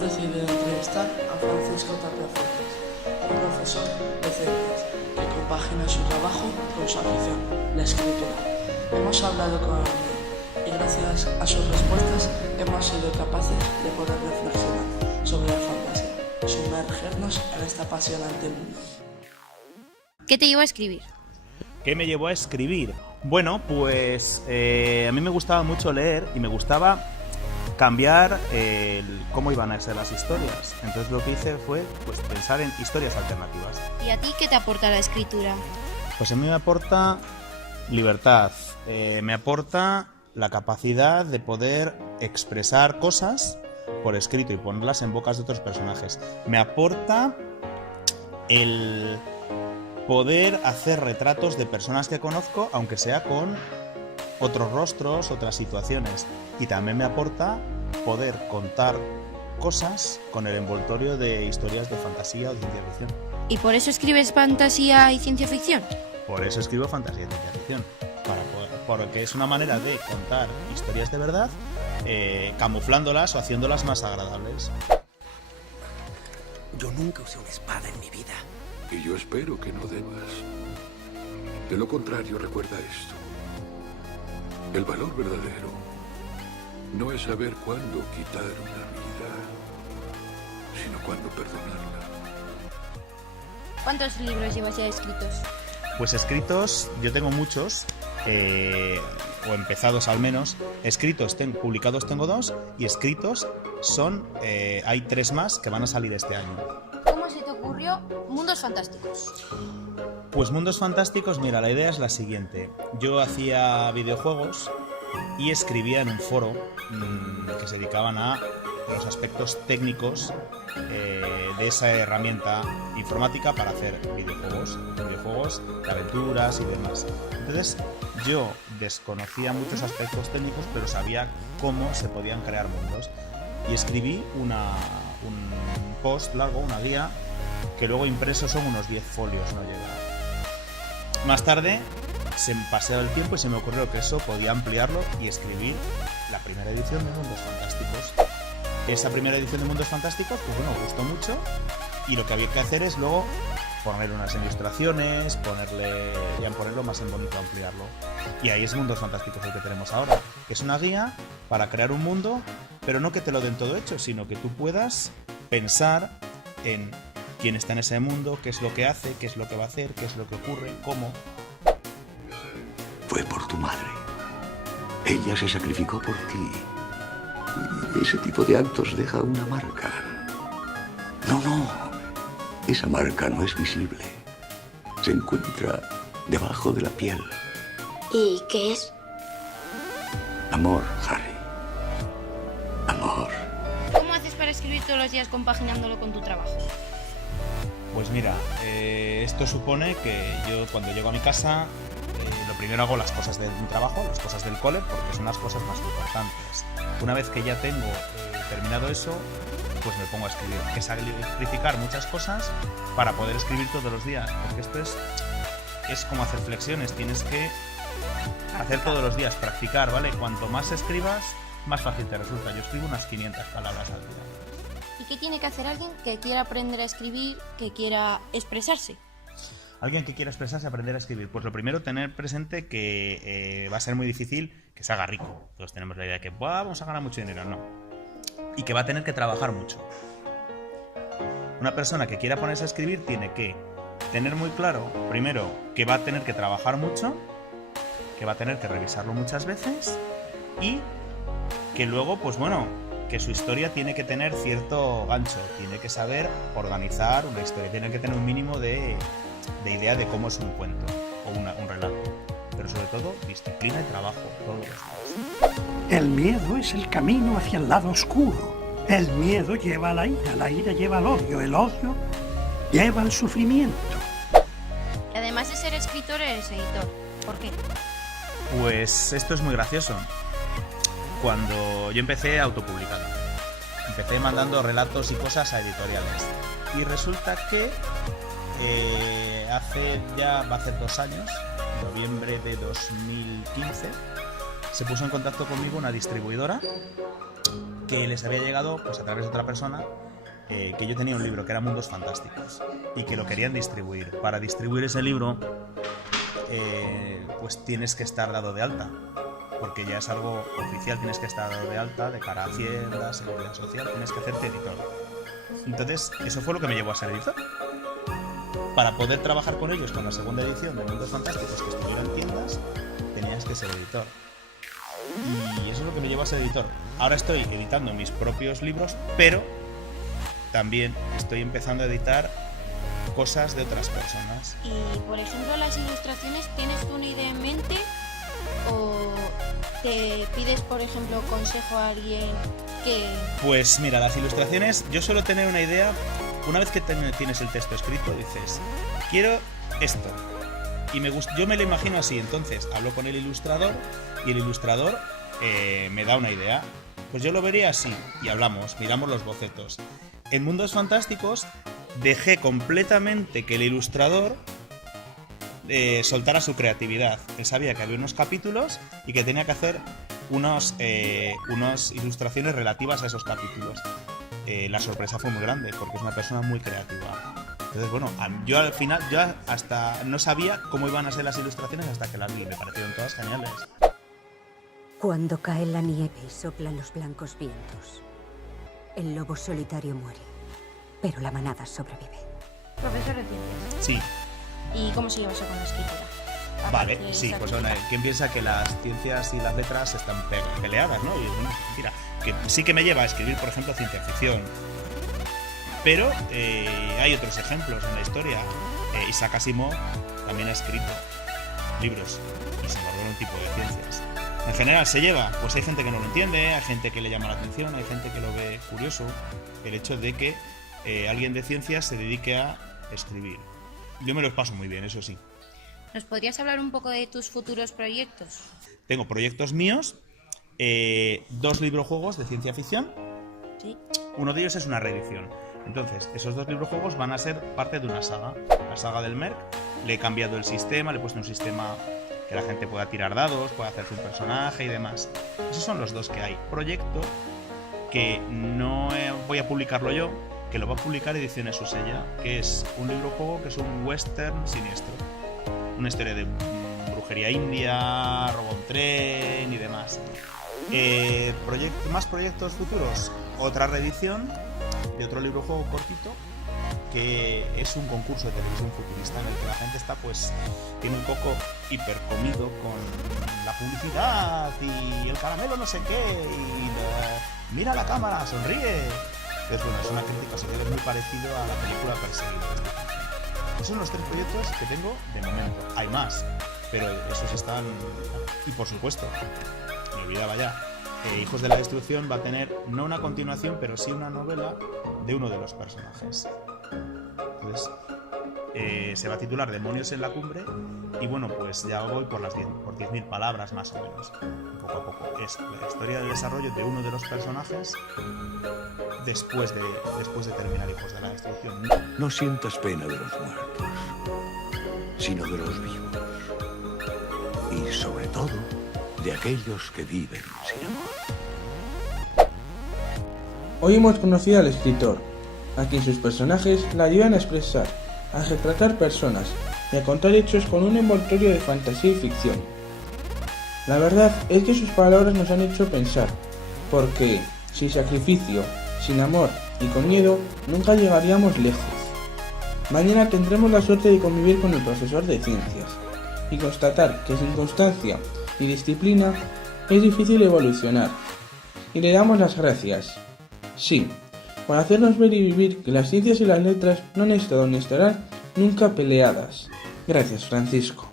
hemos decidido entrevistar a Francisco Tapia Fuentes, un profesor de ciencias que compagina su trabajo con su afición, la escritura. Hemos hablado con él y gracias a sus respuestas hemos sido capaces de poder reflexionar sobre la fantasía, sumergernos en este apasionante mundo. ¿Qué te llevó a escribir? ¿Qué me llevó a escribir? Bueno, pues a mí me gustaba mucho leer y me gustaba cambiar cómo iban a ser las historias. Entonces lo que hice fue pues, pensar en historias alternativas. ¿Y a ti qué te aporta la escritura? Pues a mí me aporta libertad, me aporta la capacidad de poder expresar cosas por escrito y ponerlas en bocas de otros personajes. Me aporta el poder hacer retratos de personas que conozco, aunque sea con otros rostros, otras situaciones. Y también me aporta poder contar cosas con el envoltorio de historias de fantasía o de ciencia ficción. ¿Y por eso escribes fantasía y ciencia ficción? Por eso escribo fantasía y ciencia ficción. Porque es una manera de contar historias de verdad, camuflándolas o haciéndolas más agradables. Yo nunca usé una espada en mi vida. Y yo espero que no debas. De lo contrario, recuerda esto. El valor verdadero no es saber cuándo quitar una vida, sino cuándo perdonarla. ¿Cuántos libros llevas ya escritos? Pues escritos, yo tengo muchos, o empezados al menos. Escritos, publicados tengo 2, y escritos son, hay 3 más que van a salir este año. ¿Cómo se te ocurrió Mundos Fantásticos? Pues Mundos Fantásticos, mira, la idea es la siguiente. Yo hacía videojuegos y escribía en un foro que se dedicaban a los aspectos técnicos de esa herramienta informática para hacer videojuegos de aventuras y demás. Entonces yo desconocía muchos aspectos técnicos, pero sabía cómo se podían crear mundos. Y escribí un post largo, una guía, que luego impreso son unos 10 folios, no llega. Más tarde se me pasó el tiempo y se me ocurrió que eso podía ampliarlo y escribir la primera edición de Mundos Fantásticos. Esa primera edición de Mundos Fantásticos, pues bueno, gustó mucho, y lo que había que hacer es luego poner unas ilustraciones, ponerlo más en bonito, ampliarlo. Y ahí es Mundos Fantásticos el que tenemos ahora, que es una guía para crear un mundo, pero no que te lo den todo hecho, sino que tú puedas pensar en quién está en ese mundo, qué es lo que hace, qué es lo que va a hacer, qué es lo que ocurre, cómo. Fue por tu madre. Ella se sacrificó por ti. Y ese tipo de actos deja una marca. No. Esa marca no es visible. Se encuentra debajo de la piel. ¿Y qué es? Amor, Harry. Amor. ¿Cómo haces para escribir todos los días compaginándolo con tu trabajo? Pues mira, esto supone que yo cuando llego a mi casa, lo primero hago las cosas de mi trabajo, las cosas del cole, porque son las cosas más importantes. Una vez que ya tengo terminado eso, pues me pongo a escribir, que es sacrificar muchas cosas para poder escribir todos los días, porque esto es como hacer flexiones, tienes que hacer todos los días, practicar, ¿vale? Cuanto más escribas, más fácil te resulta. Yo escribo unas 500 palabras al día. ¿Y qué tiene que hacer alguien que quiera aprender a escribir, que quiera expresarse? Alguien que quiera expresarse, aprender a escribir. Pues lo primero, tener presente que va a ser muy difícil que se haga rico. Todos tenemos la idea de que vamos a ganar mucho dinero. No. Y que va a tener que trabajar mucho. Una persona que quiera ponerse a escribir tiene que tener muy claro, primero, que va a tener que trabajar mucho, que va a tener que revisarlo muchas veces y que luego, pues bueno, que su historia tiene que tener cierto gancho, tiene que saber organizar una historia, tiene que tener un mínimo de idea de cómo es un cuento o un relato, pero sobre todo disciplina y trabajo todos los días. El miedo es el camino hacia el lado oscuro. El miedo lleva a la ira lleva al odio, el odio lleva al sufrimiento. Y además de ser escritor, eres editor. ¿Por qué? Pues esto es muy gracioso. Cuando yo empecé autopublicando, empecé mandando relatos y cosas a editoriales. Y resulta que va a hacer 2 años, en noviembre de 2015, se puso en contacto conmigo una distribuidora que les había llegado pues a través de otra persona, que yo tenía un libro que era Mundos Fantásticos y que lo querían distribuir. Para distribuir ese libro pues tienes que estar dado de alta, porque ya es algo oficial, tienes que estar dado de alta de cara a Hacienda, Seguridad Social, tienes que hacerte editor. Entonces eso fue lo que me llevó a ser editor. Para poder trabajar con ellos con la segunda edición de Mundos Fantásticos que estuviera en tiendas, tenías que ser editor. Y eso es lo que me llevó a ser editor. Ahora estoy editando mis propios libros, pero también estoy empezando a editar cosas de otras personas. Y, por ejemplo, las ilustraciones, ¿tienes tú una idea en mente? ¿O te pides, por ejemplo, consejo a alguien que...? Pues mira, las ilustraciones, yo suelo tener una idea. Una vez que tienes el texto escrito, dices, quiero esto. Y yo me lo imagino así. Entonces hablo con el ilustrador y el ilustrador me da una idea. Pues yo lo vería así y hablamos, miramos los bocetos. En Mundos Fantásticos dejé completamente que el ilustrador soltara su creatividad. Él sabía que había unos capítulos y que tenía que hacer unas ilustraciones relativas a esos capítulos. La sorpresa fue muy grande porque es una persona muy creativa. Entonces, bueno, yo al final ya hasta no sabía cómo iban a ser las ilustraciones hasta que las vi. Me parecieron todas geniales. Cuando cae la nieve y soplan los blancos vientos, el lobo solitario muere, pero la manada sobrevive. Profesor de ciencias. Sí. ¿Y cómo se lleva eso con la escritura? Vale, Aparte de sí, esa pues cosita. bueno, ¿quién piensa que las ciencias y las letras están peleadas, no? Y bueno, mentira. Que sí que me lleva a escribir, por ejemplo, ciencia ficción. Pero hay otros ejemplos en la historia. Isaac Asimov también ha escrito libros y se abordó un tipo de ciencias. En general se lleva, pues hay gente que no lo entiende, hay gente que le llama la atención, hay gente que lo ve curioso, el hecho de que alguien de ciencias se dedique a escribir. Yo me los paso muy bien, eso sí. ¿Nos podrías hablar un poco de tus futuros proyectos? Tengo proyectos míos, 2 librojuegos de ciencia ficción. Sí. Uno de ellos es una reedición. Entonces, esos 2 librojuegos van a ser parte de una saga. La saga del Merc. Le he cambiado el sistema, le he puesto un sistema que la gente pueda tirar dados, pueda hacerse un personaje y demás. Esos son los 2 que hay. Proyecto que no voy a publicarlo yo, que lo va a publicar Ediciones Usella, que es un librojuego que es un western siniestro. Una historia de brujería india, robo un tren y demás. Más proyectos futuros. Otra reedición de otro librojuego cortito que es un concurso de televisión futurista en el que la gente está, pues, tiene un poco hipercomido con la publicidad y el caramelo no sé qué y mira la cámara, sonríe. Entonces, bueno, es una crítica social muy parecido a la película Perseguido. Esos son los 3 proyectos que tengo de momento. Hay más, pero esos están... Y por supuesto, me olvidaba ya, Hijos de la Destrucción va a tener no una continuación, pero sí una novela de uno de los personajes. Entonces, se va a titular Demonios en la Cumbre y bueno, pues ya voy por 10.000 palabras más o menos, poco a poco. Es la historia del desarrollo de uno de los personajes después de terminar Hijos de la Destrucción. No sientas pena de los muertos, sino de los vivos. Y sobre todo, de aquellos que viven sin amor. Hoy hemos conocido al escritor, a quien sus personajes la ayudan a expresar, a retratar personas y a contar hechos con un envoltorio de fantasía y ficción. La verdad es que sus palabras nos han hecho pensar, porque sin sacrificio, sin amor y con miedo nunca llegaríamos lejos. Mañana tendremos la suerte de convivir con el profesor de ciencias y constatar que sin constancia y disciplina es difícil evolucionar. Y le damos las gracias. Sí, por hacernos ver y vivir que las ciencias y las letras no han estado ni estarán nunca peleadas. Gracias, Francisco.